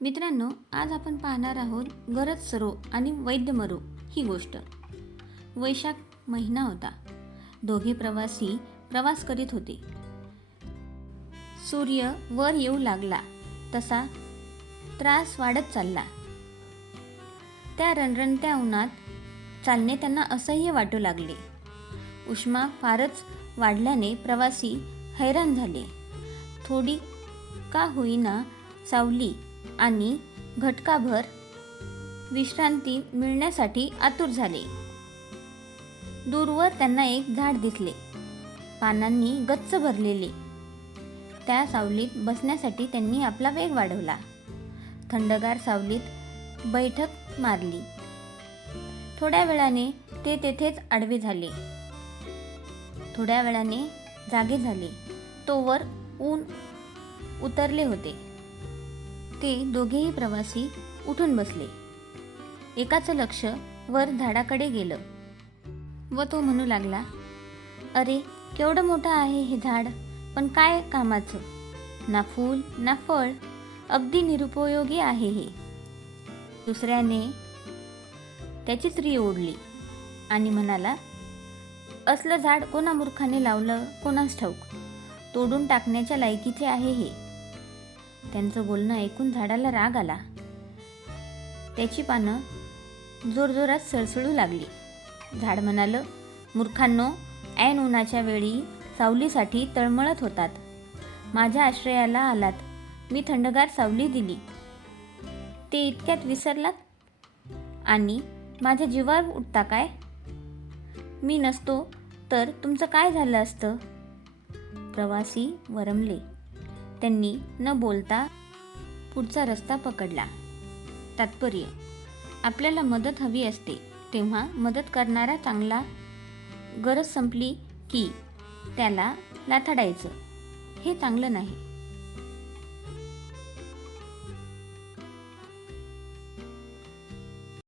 मित्रांनो, आज आपण पाहणार आहोत गरज सरो आणि वैद्य मरो ही गोष्ट. वैशाख महिना होता. दोघे प्रवासी प्रवास करीत होते. सूर्य वर येऊ लागला तसा त्रास वाढत चालला. त्या रणरणत्या उन्हात चालणे त्यांना असह्य वाटू लागले. उष्मा फारच वाढल्याने प्रवासी हैराण झाले. थोडी का होईना सावली आणि घटकाभर विश्रांती मिळण्यासाठी आतुर झाले. दूरवर त्यांना एक झाड दिसले, पानांनी गच्च भरलेले. त्या सावलीत बसण्यासाठी त्यांनी आपला वेग वाढवला. थंडगार सावलीत बैठक मारली. थोड्या वेळाने ते तेथेच आडवे झाले. थोड्या वेळाने जागे झाले. तोवर ऊन उतरले होते. ते दोघेही प्रवासी उठून बसले. एकाचं लक्ष वर झाडाकडे गेलं व तो म्हणू लागला, "अरे, केवढं मोठं आहे हे झाड, पण काय कामाचं? ना फूल ना फळ, अगदी निरुपयोगी आहे हे." दुसऱ्याने त्याची स्त्री ओढली आणि म्हणाला, "असलं झाड कोणा मूर्खाने लावलं कोणास ठाऊक, तोडून टाकण्याच्या लायकीचे आहे हे." त्यांचं बोलणं ऐकून झाडाला राग आला. त्याची पानं जोरजोरात सळसळू लागली. झाड म्हणालं, "मूर्खांनो, ऐन उन्हाच्या वेळी सावलीसाठी तळमळत होतात. माझ्या आश्रयाला आलात, मी थंडगार सावली दिली. ते इतक्यात विसरलात आणि माझ्या जीवावर उठता काय? मी नसतो तर तुमचं काय झालं असतं?" प्रवासी वरमले. त्यांनी न बोलता पुढचा रस्ता पकडला. तात्पर्य: आपल्याला मदत हवी असते तेव्हा मदत करणारा चांगला. गरज संपली की त्याला लाथाडायचं हे चांगलं नाही.